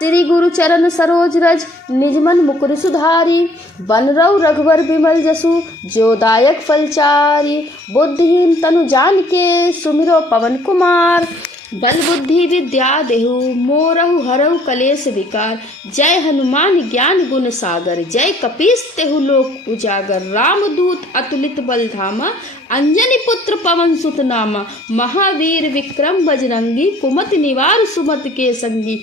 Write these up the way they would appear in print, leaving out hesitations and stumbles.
श्री गुरु चरण सरोज रज निज मन मुकुर सुधारी। बन रऊ रघुवर बिमल जसु जो दायक फलचारी। बुद्धिहीन तनु जान के सुमिरो पवन कुमार। बल बुद्धि विद्या देहु मोरहु हरहु कलेश विकार। जय हनुमान ज्ञान गुण सागर जय कपीस तेहु लोक उजागर। रामदूत अतुलित बल धामा अंजनी पुत्र पवन सुत नामा। महावीर विक्रम बजरंगी कुमति निवार सुमति के संगी।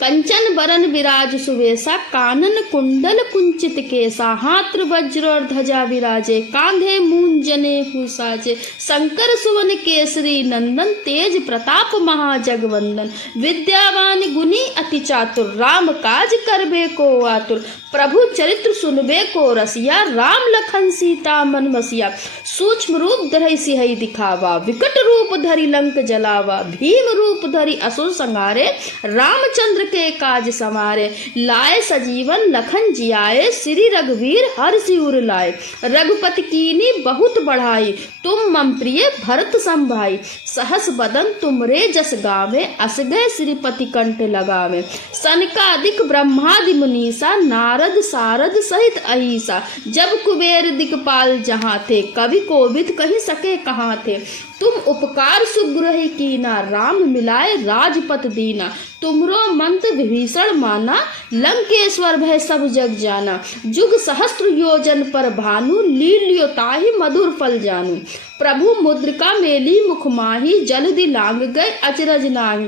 कंचन बरन विराज सुवेशा कानन कुंडल कुंचित केसा। हाथ वज्र और ध्वजा विराजे कांधे मूंज जनेऊ साजे। शंकर सुवन केसरी नंदन तेज प्रताप महाजगवंदन। विद्यावान गुणी अति चातुर राम काज करबे को आतुर। प्रभु चरित्र सुनबे को रसिया राम लखन सीता मन बसिया। सूक्ष्म रूप धरि सिहई दिखावा विकट रूप धरि लंक जलावा। भीम रूप धरि असुर संहारे रामचंद्र के काज समारे। लाए सजीवन लखन जियाए श्री रघुवीर हर्षि उर लाए। रघुपति कीनी बहुत बढ़ाई तुम मम प्रिय भरत संभाई। सहस बदन तुमरे जस गावे अस गए श्रीपति कंठ लगावे। सनकादिक ब्रह्मादि मुनीसा नारद सारद सहित अहिसा। जब कुबेर दिक्पाल जहाँ थे कवि कोविद कही सके कहाँ थे। तुम उपकार सुग्रह कीना राम मिलाए राजपत दीना। तुमरो मंत्र विभीषण माना लंकेश्वर भय सब जग जाना। जुग सहस्त्र योजन पर भानु लील्यो ताहि मधुर फल जानू। प्रभु मुद्रिका मेली मुख माही जल्दी लांग गए अचरज नाही।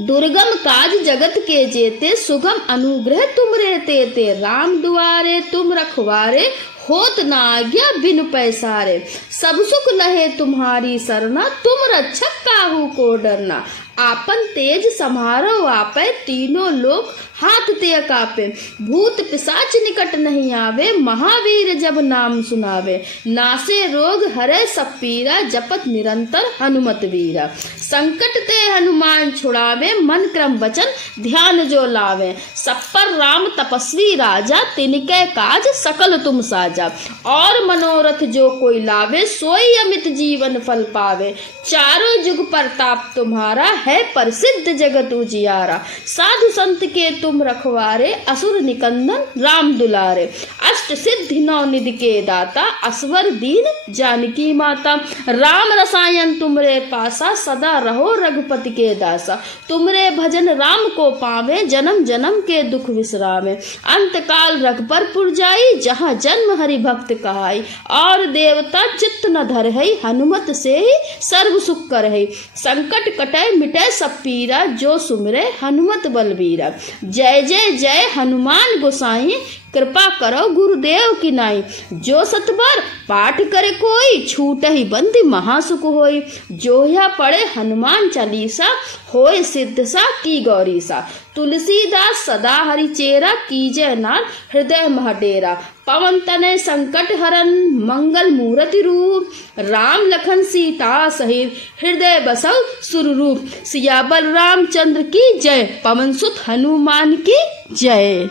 दुर्गम काज जगत के जेते सुगम अनुग्रह तुम रहते ते। राम दुआरे तुम रखवारे होत न आज्ञा बिनु पैसारे। सब सुख लहे तुम्हारी सरना तुम रक्षक काहू को डरना। आपन तेज समारो आपे तीनों लोक हाथ ते कापे। भूत पिशाच निकट नहीं आवे महावीर जब नाम सुनावे। नासे रोग हरे सब पीरा जपत निरंतर हनुमत वीरा। संकट ते हनुमान छुड़ावे मन क्रम वचन ध्यान जो लावे। सब पर राम तपस्वी राजा तिनके काज सकल तुम साजा। और मनोरथ जो कोई लावे सोई अमित जीवन फल पावे। चारों जुग प्रताप तुम्हारा है प्रसिद्ध जगत उजियारा। साधु संत के तुम रखवारे असुर निकंदन राम दुलारे। अष्ट सिद्धि नौ निधि के दाता असवर दीन जानकी माता। राम रसायन तुमरे पासा सदा रहो रघुपति के दासा। तुमरे भजन राम को पावे जन्म जन्म के दुख विसरावे। अंत काल रघुपर पुर जाई जहाँ जन्म हरि भक्त कहाई। और देवता चित्त न धर है हनुमत से ही सर्व सुख कर है। संकट कटे मिटे सब पीरा जो सुमिरे हनुमत बलबीरा। जय जय जय हनुमान गोसाई कृपा करो गुरुदेव की नाई। जो सतबार पाठ करे कोई छूट ही बंदी महासुख होई। जो या पढ़े हनुमान चालीसा होए सिद्ध सा की गौरी सा। तुलसीदास सदा हरि चेरा कीजय नाथ हृदय महडेरा। पवन तनय संकट हरन मंगल मूर्ति रूप। राम लखन सीता सहित हृदय बसव सुररूप। सियाबल रामचंद्र की जय पवन सुत हनुमान की जय।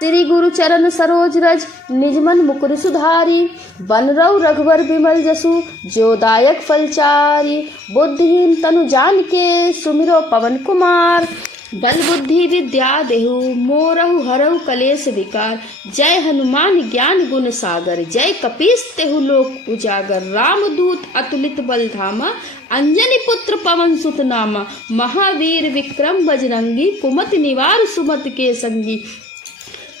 श्री गुरु चरण सरोज रज निज मन मुकुर सुधारी। बन रऊ रघुवर बिमल जसु जो दायक फलचारी। बुद्धिहीन तनु जान के सुमिरो पवन कुमार। बल बुद्धि विद्या देहु मोरहु हरहु कलेश विकार। जय हनुमान ज्ञान गुण सागर जय कपीस तेहु लोक उजागर। रामदूत अतुलित बल धामा अंजनी पुत्र पवन सुत नामा। महावीर विक्रम बजरंगी कुमति निवार सुमति के संगी।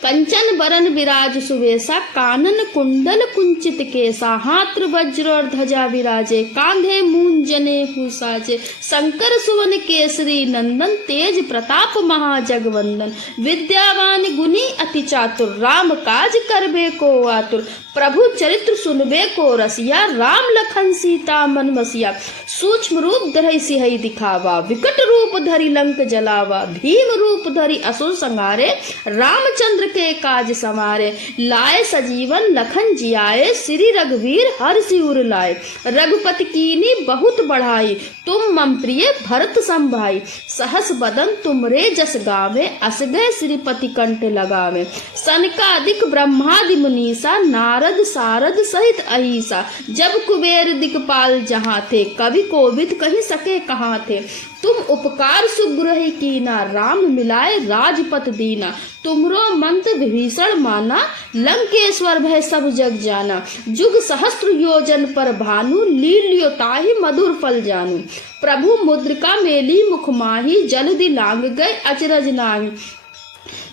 कंचन बरन विराज सुवेशा कानन कुंडल कुंचित केसा। हाथ वज्र और ध्वजा विराजे कांधे मूंज जनेऊ साजे। शंकर सुवन केसरी नंदन तेज प्रताप महाजगवंदन। विद्यावान गुणी अति चातुर राम काज करबे को आतुर। प्रभु चरित्र सुनबे को रसिया राम लखन सीता मन बसिया। सूक्ष्म रूप धरि सिहई दिखावा विकट रूप धरि लंक जलावा। भीम रूप धरि असुर संहारे रामचंद्र के काज समारे। लाए सजीवन लखन जियाए श्री रघुवीर हर्षि उर लाए। रघुपति कीनी बहुत बढ़ाई तुम मम प्रिय भरत संभाई। सहस बदन तुमरे जस गावे अस गए श्रीपति कंठ लगावे। सनकादिक ब्रह्मादि मुनीसा नारद सारद सहित अहिसा। जब कुबेर दिक्पाल जहाँ थे कवि कोविद कही सके कहाँ थे। तुम उपकार सुग्रही कीना, राम मिलाए राजपत दीना। तुमरो मंत्र विभीषण माना, लंकेश्वर भय सब जग जाना। जुग सहस्त्र योजन पर भानु, लील्यो ताहि मधुर फल जानू। प्रभु मुद्रिका मेली मुख माही, जल्दी लांग गए अचरज नाही।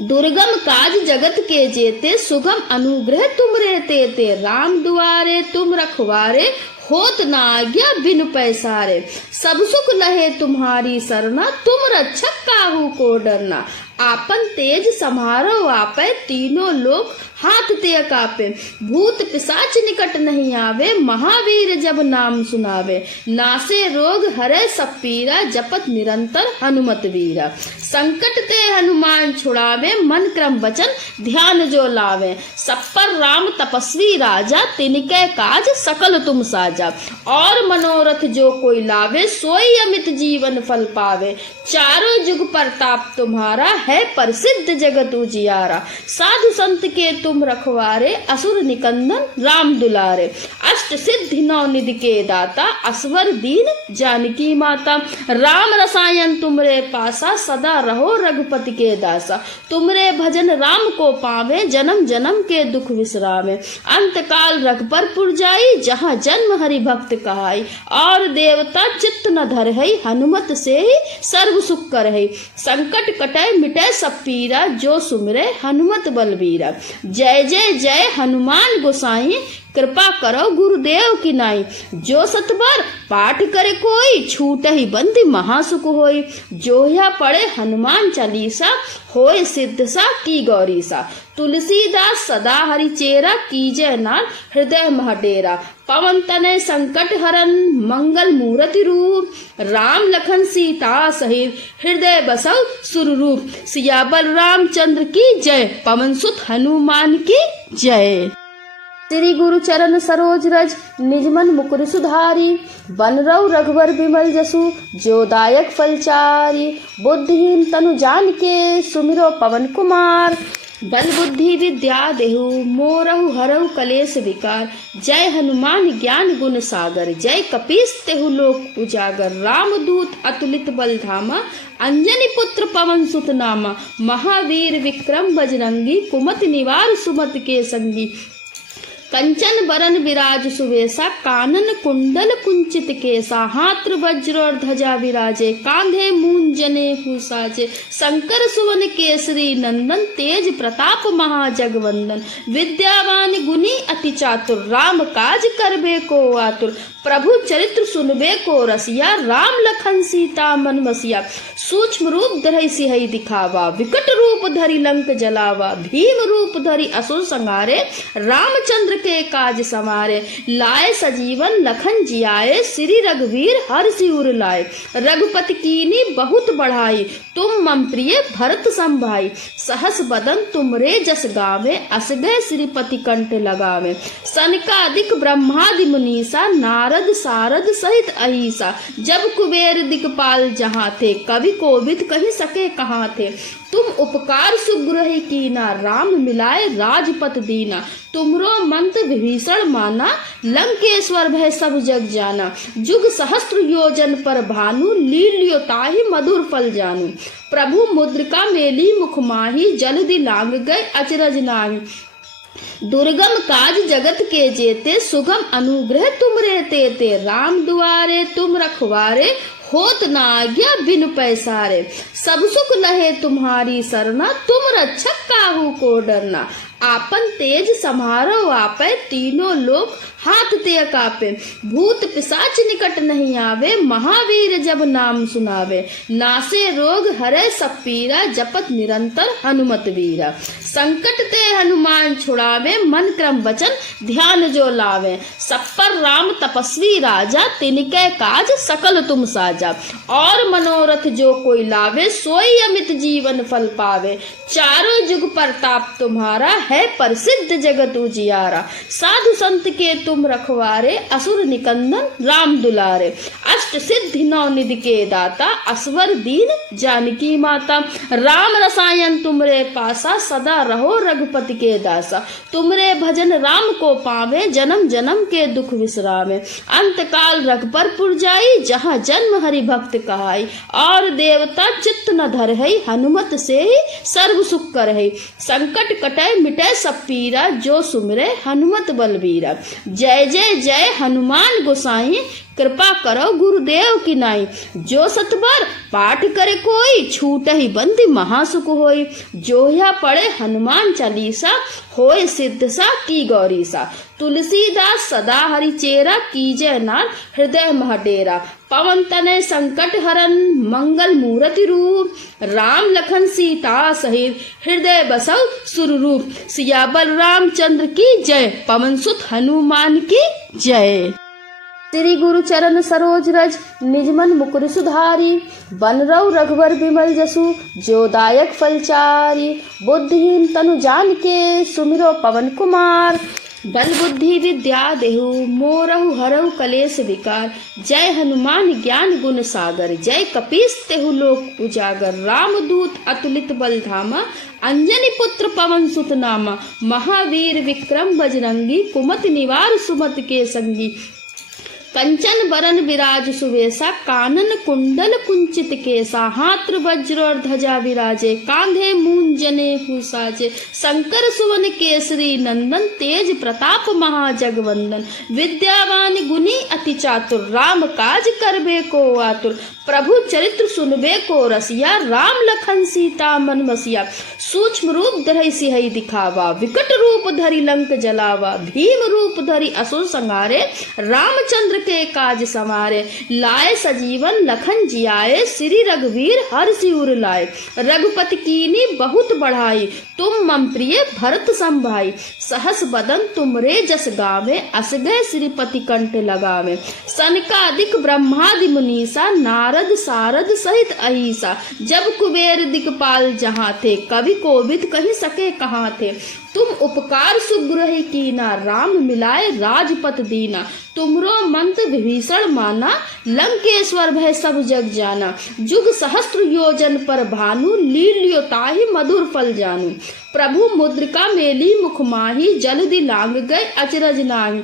दुर्गम काज जगत के जेते, सुगम अनुग्रह तुमरे तेते। राम दुआरे तुम रखवारे, होत न आज्ञा बिनु पैसारे। सब सुख लहे तुम्हारी सरना, तुम रक्षक काहू को डरना। आपन तेज समारो आपे, तीनों लोक हाथ ते कापे। भूत पिशाच निकट नहीं आवे, महावीर जब नाम सुनावे। नासे रोग हरे सब पीरा, जपत निरंतर हनुमत वीरा। संकट ते हनुमान छुड़ावे, मन क्रम वचन ध्यान जो लावे। सब पर राम तपस्वी राजा, तिनके काज सकल तुम साजा। और मनोरथ जो कोई लावे, सोई अमित जीवन फल पावे। चारों जुग प्रताप तुम्हारा, है प्रसिद्ध जगत उजियारा। साधु संत के तुम रखवारे, असुर निकंदन राम दुलारे। अष्ट सिद्धि नौ निधि के दाता, असवर दीन जानकी माता। राम रसायन तुमरे पासा, सदा रहो रघुपति के दासा। तुमरे भजन राम को पावे, जन्म जन्म के दुख विसरावे। अंत काल रघुपरपुर जाई, जहाँ जन्म हरि भक्त कहाई। और देवता चित्त न धरहि, हनुमत से ही सर्व सुख करहि। संकट कटै मिटै सब पीरा, जो सुमिरै हनुमत बलबीरा। जय जय जय हनुमान गोसाई, कृपा करो गुरुदेव की नाई। जो सतबार पाठ करे कोई, छूटहि बंदी महासुख होई। जो या पढ़े हनुमान चालीसा, होय सिद्ध सा की गौरी सा। तुलसीदास सदा हरि चेरा, कीजय नाथ हृदय मह डेरा। पवन तनय संकट हरन, मंगल मूर्ति रूप। राम लखन सीता सहित, हृदय बसौ सुररूप। सियावर रामचंद्र की जय, पवन सुत हनुमान की जय। श्री गुरु चरण सरोज रज, निज मन मुकुर सुधारी। बन रऊ रघुवर बिमल जसु, जो दायक फलचारी। बुद्धिहीन तनु जानिके, सुमिरो पवन कुमार। बल बुद्धि विद्या देहु, मोरहु हरहु कलेश विकार। जय हनुमान ज्ञान गुण सागर, जय कपीस तेहु लोक उजागर। रामदूत अतुलित बल धामा, अंजनी पुत्र पवन सुत नामा। महावीर विक्रम बजरंगी, कुमति निवार सुमत के संगी। कंचन बरन विराज सुवेशा, कानन कुंडल कुंचित केसा। हाथ वज्र और ध्वजा विराजे, कांधे मूंज जनेऊ साजे। शंकर सुवन केसरी नंदन, तेज प्रताप महाजगवंदन। विद्यावान गुणी अति चातुर, राम काज करबे को आतुर। प्रभु चरित्र सुनबे को रसिया, राम लखन सीता मन बसिया। सूक्ष्म रूप धरि सिहई दिखावा, विकट रूप धरि लंक जलावा। भीम रूप धरि असुर संहारे, रामचंद्र के काज समारे। लाए सजीवन लखन जियाए, श्री रघुवीर हर्षि उर लाए। रघुपति कीनी बहुत बढ़ाई, तुम मम प्रिय भरत संभाई। सहस बदन तुमरे जस गावे, अस गए श्रीपति कंठ लगावे। सनकादिक ब्रह्मादि मुनीसा, नारद सारद सहित अहिसा। जब कुबेर दिक्पाल जहाँ थे, कवि कोविद कहि सके कहाँ थे। तुम उपकार सुग्रही कीना, राम मिलाए राजपत दीना। तुमरो मंत्र विभीषण माना, लंकेश्वर भय सब जग जाना। जुग सहस्त्र योजन पर भानु, लील्यो ताहि मधुर फल जानू। प्रभु मुद्रिका मेली मुख माही, जल्दी लांग गए अचरज नाही। दुर्गम काज जगत के जेते, सुगम अनुग्रह तुमरे तेते। राम दुआरे तुम रखवारे, होत न आज्ञा बिनु पैसारे। सब सुख लहे तुम्हारी सरना, तुम रक्षक काहू को डरना। आपन तेज समारो आपे, तीनों लोक हाथ ते कापे। भूत पिशाच निकट नहीं आवे, महावीर जब नाम सुनावे। नासे रोग हरे सब पीरा, जपत निरंतर हनुमत वीरा। संकट ते हनुमान छुड़ावे, मन क्रम वचन ध्यान जो लावे। सब पर राम तपस्वी राजा, तिनके काज सकल तुम साजा। और मनोरथ जो कोई लावे, सोई अमित जीवन फल पावे। चारों जुग प्रताप तुम्हारा, है प्रसिद्ध जगत उजियारा। साधु संत के तुम रखवारे, असुर निकंदन राम दुलारे। अष्ट सिद्धि नौ निधि के दाता, असवर दीन जानकी माता। राम रसायन तुमरे पासा, सदा रहो रघुपति के दासा। तुमरे भजन राम को पावे, जन्म जन्म के दुख विसरावे। अंत काल रघुपरपुर जाई, जहाँ जन्म हरि हरि भक्त कहाई। और देवता चित्त न धर है, हनुमत से ही सर्व सुख कर है। संकट कटै मिटै सब पीरा, जो सुमिरै हनुमत बलबीरा। जय जय जय हनुमान गोसाई, कृपा करो गुरुदेव की नाई। जो सतबार पाठ करे कोई, छूट ही बंदी महासुख होई। जो या पढ़े हनुमान चालीसा, होय सिद्ध सा की गौरी सा। तुलसीदास सदा हरि चेरा, कीजय नाथ हृदय मह डेरा। पवन तनय संकट हरन, मंगल मूर्ति रूप। राम लखन सीता सहित, हृदय बसौ सुररूप। सियावर रामचंद्र की जय, पवन सुत हनुमान की जय। श्री गुरु चरण सरोज रज, निज मन मुकुर सुधारी। बन रऊ रघुवर बिमल जसु, जो दायक फलचारी। बुद्धिहीन तनु जानिके, सुमिरो पवन कुमार। बल बुद्धि विद्या देहु, मोरहु हरहु कलेश विकार। जय हनुमान ज्ञान गुण सागर, जय कपीस तेहु लोक उजागर। रामदूत अतुलित बल धामा, अंजनी पुत्र पवन सुत नामा। महावीर विक्रम बजरंगी, कुमति निवार सुमति के संगी। कंचन बरन विराज सुवेशा, कानन कुंडल कुंचित केसा। हाथ वज्र और ध्वजा विराजे, कांधे मूंज जनेऊ साजे। शंकर सुवन केसरी नंदन, तेज प्रताप महाजगवंदन। विद्यावान गुणी अति चातुर, राम काज करबे को आतुर। प्रभु चरित्र सुनबे को रसिया, राम लखन सीता मन बसिया। सूक्ष्म रूप धरि सिहई दिखावा, विकट रूप धरि लंक जलावा। भीम रूप धरि असुर संहारे, रामचंद्र के काज समारे। लाए सजीवन लखन जियाए, श्री रघुवीर हर्षि उर लाए। रघुपति कीनी बहुत बढ़ाई, तुम मम प्रिय भरत संभाई। सहस बदन तुमरे जस गावे, अस गए श्रीपति कंठ लगावे। सनकादिक ब्रह्मादि मुनीसा, नारद सारद सहित अहिसा। जब कुबेर दिक्पाल जहाँ थे, कवि कोविद कहि सके कहाँ थे। तुम उपकार सुग्रह कीना, राम मिलाए राजपत दीना। तुमरो मंत्र विभीषण माना, लंकेश्वर भय सब जग जाना। जुग सहस्त्र योजन पर भानु, लील्यो ताहि मधुर फल जानू। प्रभु मुद्रिका मेली मुख माही, जल्दी लांग गए अचरज नाही।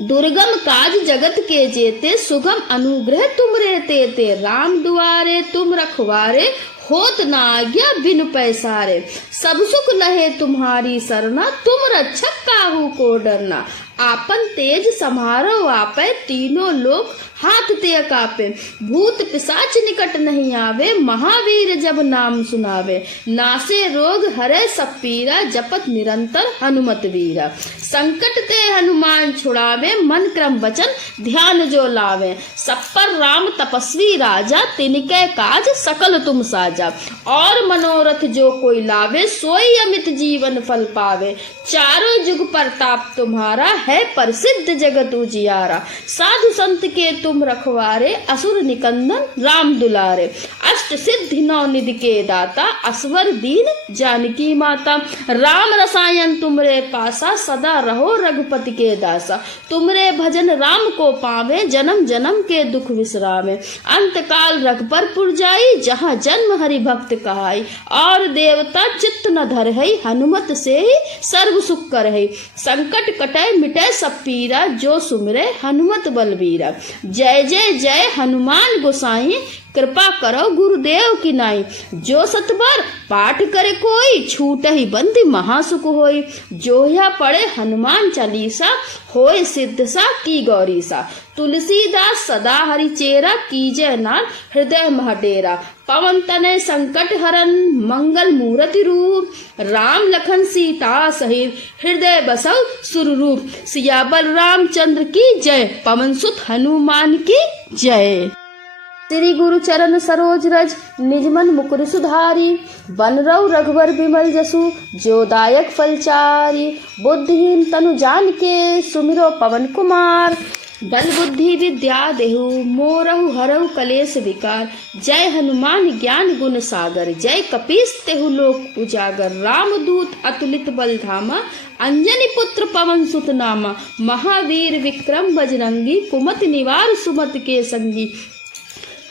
दुर्गम काज जगत के जेते, सुगम अनुग्रह तुम रे तेते। राम दुआरे तुम रखवारे, होत न आज्ञा बिनु पैसारे। सब सुख लहे तुम्हारी सरना, तुम रक्षक काहू को डरना। आपन तेज समारो आपे, तीनों लोक हाथ ते कापे। भूत पिशाच निकट नहीं आवे, महावीर जब नाम सुनावे। नासे रोग हरे सब पीरा, जपत निरंतर हनुमत वीरा। संकट ते हनुमान छुड़ावे, मन क्रम वचन ध्यान जो लावे। सब पर राम तपस्वी राजा, तिनके काज सकल तुम साजा। और मनोरथ जो कोई लावे, सोई अमित जीवन फल पावे। चारों जुग प्रताप तुम्हारा, है प्रसिद्ध जगत उजियारा। साधु संत के तुम रखवारे, असुर निकंदन राम दुलारे। अष्ट सिद्धि नौ निधि के दाता, असवर दीन जानकी माता। राम रसायन तुमरे पासा, सदा रहो रघुपति के दासा। तुमरे भजन राम को पावे, जन्म जन्म के दुख विसरावे। अंत काल रघुपर पुर जाई, जहाँ जन्म हरि भक्त कहाई। और देवता चित्त न धर है, हनुमत से ही सर्व सुख कर है। संकट कटै मिटै सब पीरा, जो सुमिरै हनुमत बलबीरा। जय जय जय हनुमान गोसाई, कृपा करो गुरुदेव की नाई। जो सतबार पाठ करे कोई, छूट ही बंदी महासुख होई। जो या पढ़े हनुमान चालीसा, होय सिद्ध सा की गौरी सा। तुलसीदास सदा हरि चेरा, कीजय नाथ हृदय मह डेरा। पवन तनय संकट हरन, मंगल मूर्ति रूप। राम लखन सीता सहित, हृदय बसौ सुररूप। सियावर रामचंद्र की जय, पवन सुत हनुमान की जय। श्री गुरु चरण सरोज रज, निज मन मुकुर सुधारी। बन रऊ रघुवर बिमल जसु, जो दायक फलचारी। बुद्धिहीन तनु जानिके, सुमिरो पवन कुमार। बल बुद्धि विद्या देहु, मोरहु हरहु कलेश विकार। जय हनुमान ज्ञान गुण सागर, जय कपीस तेहु लोक उजागर। रामदूत अतुलित बल धामा, अंजनी पुत्र पवन सुत नामा। महावीर विक्रम बजरंगी, कुमति निवार सुमति के संगी।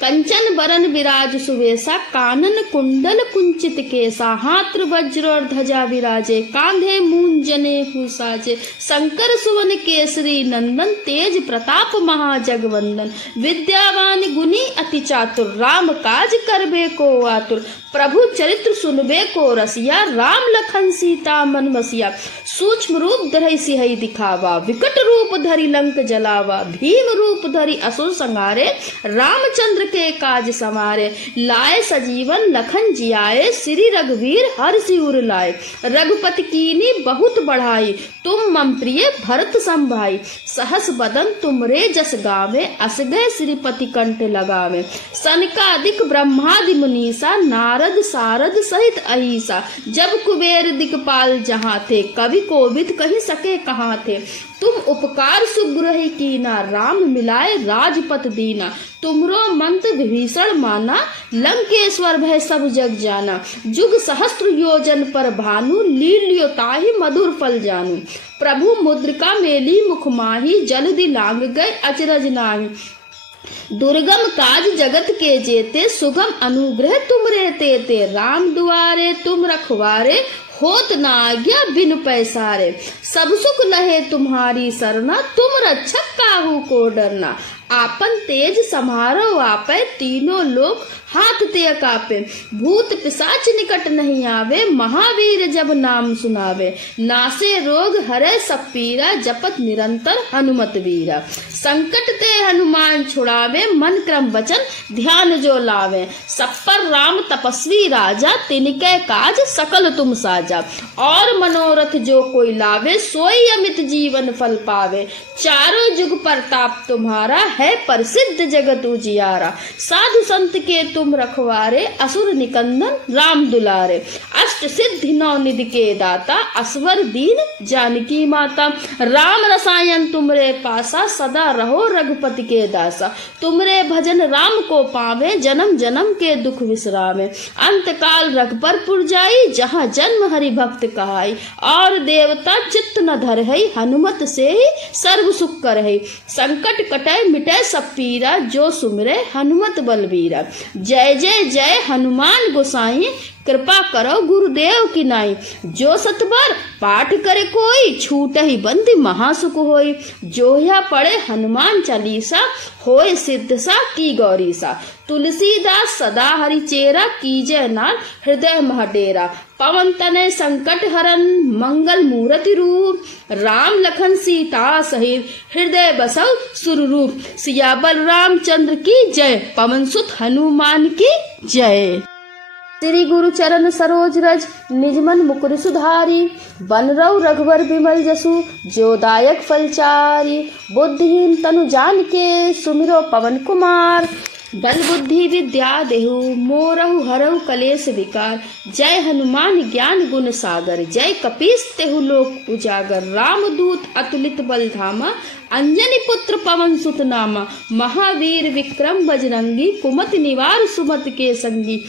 कंचन बरन विराज सुवेशा कानन कुंडल कुंचित केसा हाथ वज्र और ध्वजा विराजे कांधे मूंजने भूषाजे शंकर सुवन केसरी नंदन तेज प्रताप महाजगवंदन विद्यावान गुनी अति चातुर राम काज करबे को आतुर प्रभु चरित्र सुनबे को रसिया राम लखन सीता मन बसिया सूक्ष्म रूप धरि सिहई दिखावा विकट रूप धरि लंक जलावा भीम रूप धरि असुर संहारे रामचंद्र के काज समारे लाए सजीवन लखन जियाए श्री रघुवीर हर सिर लाए रघुपति कीनी बहुत बढ़ाई तुम मम प्रिय भरत संभाई सहस बदन तुमरे जस गावे अस गए श्रीपति कंठ लगावे सनकादिक ब्रह्मादि मुनीसा नारद सारद सहित अहिसा जब कुबेर दिक्पाल जहाँ थे कवि कोविद कही सके कहाँ थे तुम उपकार सुग्रह कीना राम मिलाए राजपत दीना तुमरो मंत विभीषण माना लंकेश्वर भय सब जग जाना जुग सहस्त्र योजन पर भानु लील्यो ताहि मधुर फल जानू प्रभु मुद्रिका मेली मुख माही जल्दी लांग गए अचरज नाही दुर्गम काज जगत के जेते सुगम अनुग्रह तुम रहते ते राम दुआरे तुम रखवारे होत न आज्ञा बिनु पैसारे सब सुख लहे तुम्हारी सरना तुम रक्षक काहू को डरना आपन तेज समारो आपे तीनों लोग हाथ ते कापे भूत पिशाच निकट नहीं आवे महावीर जब नाम सुनावे नासे रोग हरे सब पीरा जपत निरंतर हनुमत वीरा संकट ते हनुमान छुड़ावे मन क्रम वचन ध्यान जो लावे सब पर राम तपस्वी राजा तिनके काज सकल तुम साजा और मनोरथ जो कोई लावे सोई अमित जीवन फल पावे चारों जुग प्रताप तुम्हारा है प्रसिद्ध जगत उजियारा साधु संत के तुम रखवारे असुर निकंदन राम दुलारे अष्ट सिद्धि नौ निधि के दाता असवर दीन जानकी माता राम रसायन तुमरे पासा सदा रहो रघुपति के दासा तुमरे भजन राम को पावे जन्म जन्म के दुख विश्रामे अंत काल रघुपरपुर जाई जहाँ जन्म हरि भक्त कहाई और देवता चित्त न धर हनुमत से ही सर्व सुख कर संकट कटै मिटै सब पीरा जो सुमिरै हनुमत बलबीरा जय जय जय हनुमान गोसाई कृपा करो गुरुदेव की नाई जो सतबार पाठ करे कोई छूट ही बंदी महासुख होई जो या पढ़े हनुमान चालीसा होए सिद्ध सा की गौरी सा तुलसीदास सदा हरि चेरा कीजय नाथ हृदय महडेरा पवन तनय संकट हरन मंगल मूर्ति रूप राम लखन सीता सहित हृदय बसव सुररूप सियाबल रामचंद्र की जय पवन सुत हनुमान की जय। श्री गुरु चरण सरोज रज निजमन मुकुर सुधारी बनरौ रघुवर बिमल जसु जोदायक फलचारी बुद्धिहीन तनु जान के सुमिरो पवन कुमार बल बुद्धि विद्या देहु मोरहु हरहु कलेश विकार जय हनुमान ज्ञान गुण सागर जय कपीस तेहु लोक उजागर रामदूत अतुलित बल धामा अंजनी पुत्र पवन सुत नामा महावीर विक्रम बजरंगी कुमति निवार सुमत के संगी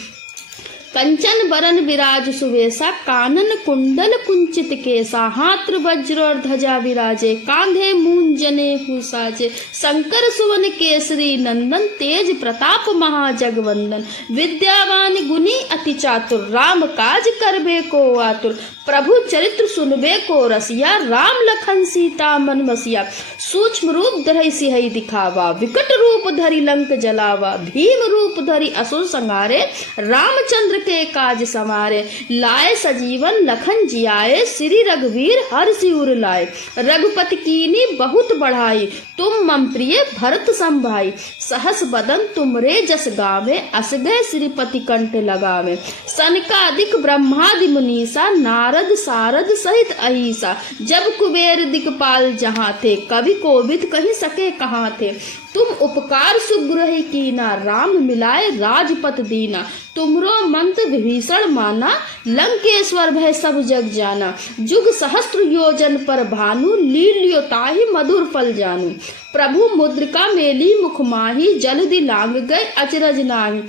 कंचन बरन विराज सुवेशा कानन कुंडल कुंचित केसा हाथ वज्र और ध्वजा विराजे कांधे मूंजने भूषाजे शंकर सुवन केसरी नंदन तेज प्रताप महाजगवंदन विद्यावान गुनी अति चातुर राम काज करबे को आतुर प्रभु चरित्र सुनबे को रसिया राम लखन सीता मन बसिया सूक्ष्म रूप धरि सिहई दिखावा विकट रूप धरि लंक जलावा भीम रूप धरि असुर संहारे रामचंद्र के काज समारे लाए सजीवन लखन जियाए श्री रघुवीर हर सिर लाए रघुपति कीनी बहुत बढ़ाई तुम मम प्रिय भरत संभाई सहस बदन तुमरे जस गावे अस गए श्रीपति कंठ लगावे सनकादिक ब्रह्मादि मुनीसा नारद सारद सहित अहिसा जब कुबेर दिक्पाल जहाँ थे कवि कोविद कही सके कहाँ थे तुम उपकार सुग्रह कीना राम मिलाए राजपत दीना तुमरो मंत विभीषण माना लंकेश्वर भय सब जग जाना जुग सहस्त्र योजन पर भानु लील्यो ताहि मधुर फल जानू प्रभु मुद्रिका मेली मुख माही जल्दी लांग गए अचरज नाही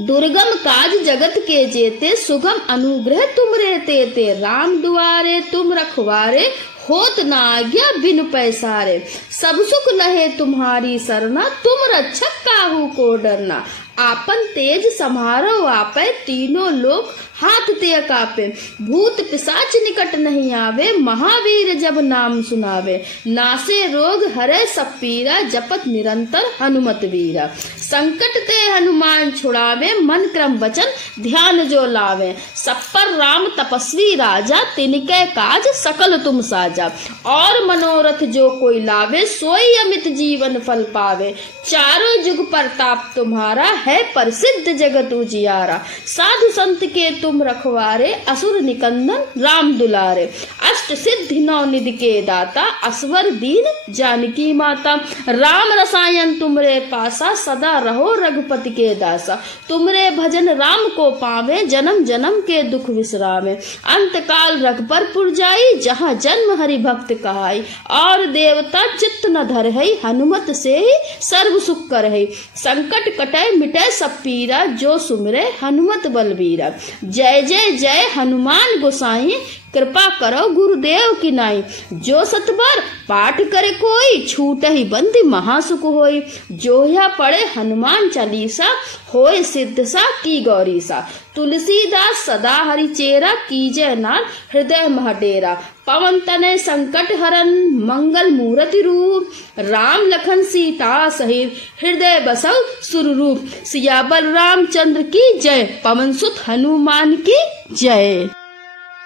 दुर्गम काज जगत के जेते सुगम अनुग्रह तुम रहते ते राम दुआरे तुम रखवारे होत ना आज्ञा बिनु पैसारे। सब सुख लहे तुम्हारी सरना, तुम रक्षक काहू को डरना। आपन तेज समारो आपे, तीनों लोक हाथ ते कापे। भूत पिशाच निकट नहीं आवे, महावीर जब नाम सुनावे। नासे रोग हरे सब पीरा, जपत निरंतर हनुमत वीरा। संकट ते हनुमान छुड़ावे, मन क्रम वचन ध्यान जो लावे। सब पर राम तपस्वी राजा, तिनके काज सकल तुम साजा। और मनोरथ जो कोई लावे, सोई अमित जीवन फल पावे। चारों जुग प्रताप तुम्हारा, है प्रसिद्ध जगत उजियारा। साधु संत के तुम रखवारे, असुर निकंदन राम दुलारे। अष्ट सिद्धि नौ निधि के दाता, असवर दीन जानकी माता। राम रसायन तुमरे पासा, सदा रहो रघुपति के दासा। तुमरे भजन राम को पावे, जन्म जन्म के दुख विसरावे। अंत काल रघुपरपुर जाई, जहाँ जन्म हरि भक्त कहाई। और देवता चित्त न धरहि, हनुमत से ही सर्व सुख करहि। संकट कटै मिटै सब पीरा, जो सुमिरै हनुमत बलबीरा। जय जय जय हनुमान गोसाई, कृपा करो गुरुदेव की नाई। जो सतबार पाठ करे कोई, छूट ही बंदी महासुख होई। जो या पढ़े हनुमान चालीसा, होए सिद्ध सा की गौरी सा। तुलसीदास सदा हरि चेरा, कीजय नाथ हृदय महडेरा। पवन तनय संकट हरन, मंगल मूर्ति रूप। राम लखन सीता सहित, हृदय बसौ सुररूप। सियावर रामचंद्र की जय, पवन सुत हनुमान की जय।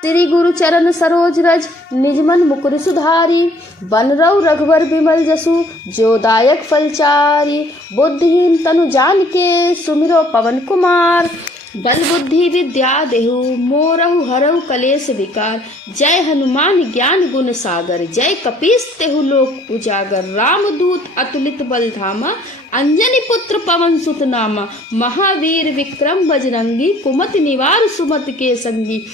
श्री गुरु चरण सरोज रज, निज मन मुकुर सुधारी। बन रऊ रघुवर बिमल जसु, जो दायक फलचारी। बुद्धिहीन तनु जान के, सुमिरो पवन कुमार। बल बुद्धि विद्या देहु, मोरहु हरहु कलेश विकार। जय हनुमान ज्ञान गुण सागर, जय कपीस तेहु लोक उजागर। रामदूत अतुलित बल धामा, अंजनी पुत्र पवन सुत नामा। महावीर विक्रम बजरंगी, कुमति निवार सुमति के संगी।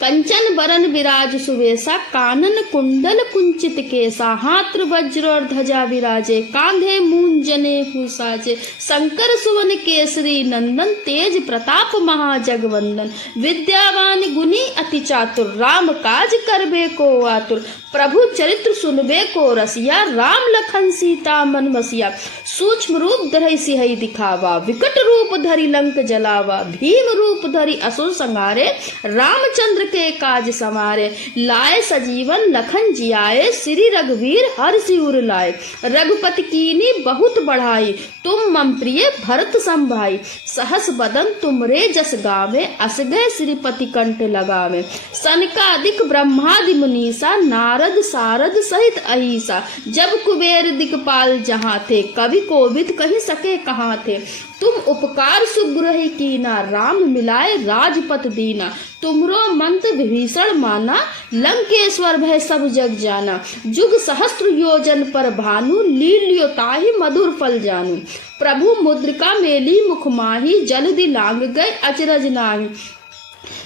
कंचन बरन विराज सुवेशा, कानन कुंडल कुंचित केसा। हाथ वज्र और ध्वजा विराजे, कांधे मूंज जनेऊ साजे। शंकर सुवन केसरी नंदन, तेज प्रताप महाजगवंदन। विद्यावान गुणी अति चातुर, राम काज करबे को आतुर। प्रभु चरित्र सुनबे को रसिया, राम लखन सीता मन बसिया। सूक्ष्म रूप धरि सिहई दिखावा, विकट रूप धरि लंक जलावा। भीम रूप धरि असुर संहारे, रामचंद्र के काज समारे। लाए सजीवन लखन जियाए, श्री रघुवीर हर्षि उर लाए। रघुपति कीनी बहुत बढ़ाई, तुम मम प्रिय भरत संभाई। सहस बदन तुमरे जस गावे, अस गए श्रीपति कंठ लगावे। सनकादिक ब्रह्मादि मुनीसा, नारद सारद सहित अहिसा। जब कुबेर दिक्पाल जहाँ थे, कवि कोविद कहि सके कहाँ थे। तुम उपकार सुग्रह कीना, राम मिलाए राजपत दीना। तुमरो मंत्र विभीषण माना, लंकेश्वर भय सब जग जाना। जुग सहस्त्र योजन पर भानु, लील्यो ताहि मधुर फल जानू। प्रभु मुद्रिका मेली मुख माही, जल्दी लांग गए अचरज नाही।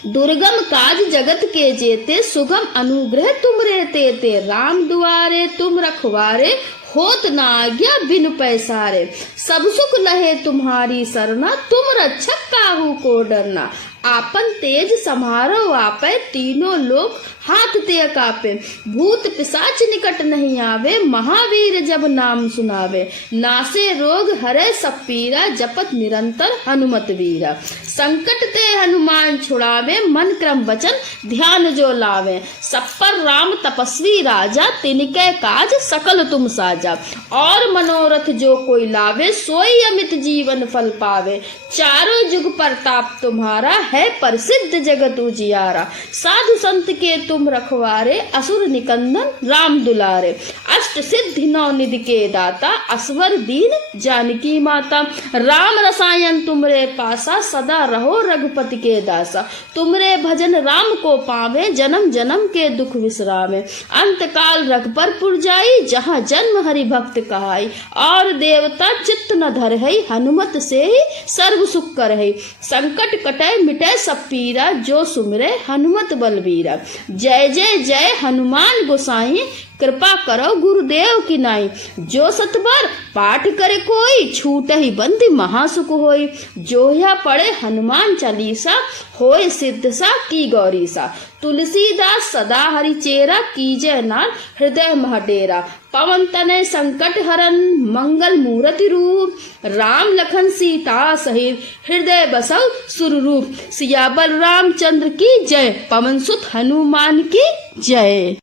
दुर्गम काज जगत के जेते, सुगम अनुग्रह तुमरे तेते। राम दुआरे तुम रखवारे, होत ना आज्ञा बिनु पैसारे। सब सुख लहे तुम्हारी सरना, तुम रक्षक काहू को डरना। आपन तेज समारो आपे, तीनों लोक हाथ ते कापे। भूत पिशाच निकट नहीं आवे, महावीर जब नाम सुनावे। नासे रोग हरे सब पीरा, जपत निरंतर हनुमत वीरा। संकट ते हनुमान छुड़ावे, मन क्रम वचन ध्यान जो लावे। सब पर राम तपस्वी राजा, तिनके काज सकल तुम साजा। और मनोरथ जो कोई लावे, सोई अमित जीवन फल पावे। चारों जुग प्रताप तुम्हारा, है प्रसिद्ध जगत उजियारा। साधु संत के तुम रखवारे, असुर निकंदन राम दुलारे। अष्ट सिद्धि नौ निधि के दाता, असवर दीन जानकी माता। राम रसायन तुमरे पासा, सदा रहो रघुपति के दासा। तुमरे भजन राम को पावे, जन्म जन्म के दुख विसरावे। अंत काल रघुपरपुर जाई, जहाँ जन्म हरि भक्त कहाई। और देवता चित्त न धरहि, हनुमत से ही सर्व सुख करहि। संकट कटै मिटै सब पीरा, जो सुमिरै हनुमत बलबीरा। जय जय जय हनुमान गोसाई, कृपा करो गुरुदेव की नाई। जो सतबार पाठ करे कोई, छूट ही बंदी महासुख होई। जो या पढ़े हनुमान चालीसा, होए सिद्ध सा की गौरी सा। तुलसीदास सदा हरि चेरा, कीजय नाथ हृदय महडेरा। पवन तनय संकट हरन, मंगल मूर्ति रूप। राम लखन सीता सहित, हृदय बसौ सुररूप। सियावर रामचंद्र की जय, पवन सुत हनुमान की जय।